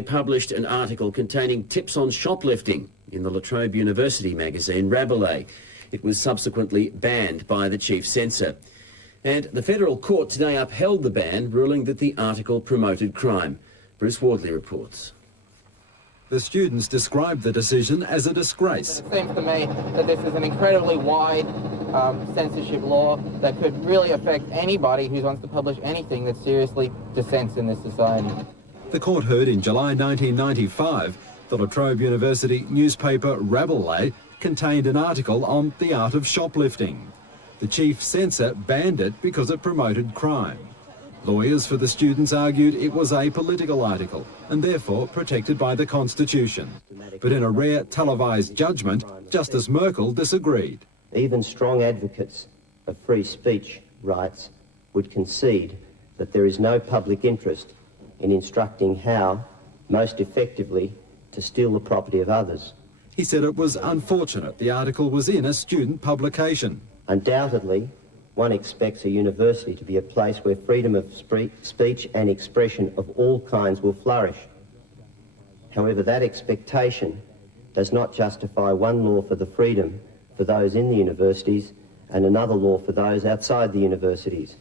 they published an article containing tips on shoplifting in the Trobe University magazine Rabelais. It was subsequently banned by the chief censor. And the federal court today upheld the ban, ruling that the article promoted crime. Bruce Wardley reports. The students described the decision as a disgrace. It seems to me that this is an incredibly wide censorship law that could really affect anybody who wants to publish anything that seriously dissents in this society. The court heard in July 1995 that La Trobe University newspaper Rabelais contained an article on the art of shoplifting. The chief censor banned it because it promoted crime. Lawyers for the students argued it was a political article and therefore protected by the Constitution. But in a rare televised judgment, Justice Merkel disagreed. Even strong advocates of free speech rights would concede that there is no public interest in instructing how, most effectively, to steal the property of others. He said it was unfortunate the article was in a student publication. Undoubtedly, one expects a university to be a place where freedom of speech and expression of all kinds will flourish. However, that expectation does not justify one law for the freedom for those in the universities and another law for those outside the universities.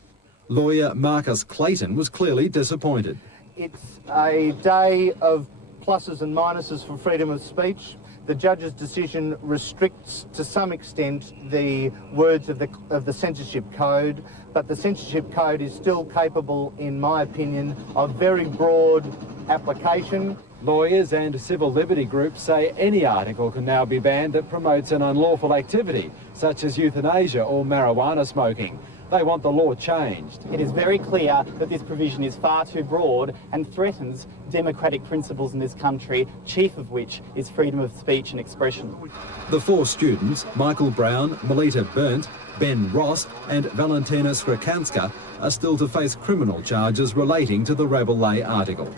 Lawyer Marcus Clayton was clearly disappointed. It's a day of pluses and minuses for freedom of speech. The judge's decision restricts to some extent the words of the censorship code, but the censorship code is still capable, in my opinion, of very broad application. Lawyers and civil liberty groups say any article can now be banned that promotes an unlawful activity, such as euthanasia or marijuana smoking. They want the law changed. It is very clear that this provision is far too broad and threatens democratic principles in this country, chief of which is freedom of speech and expression. The four students, Michael Brown, Melita Burnt, Ben Ross and Valentina Skrikanska, are still to face criminal charges relating to the Rabelais article.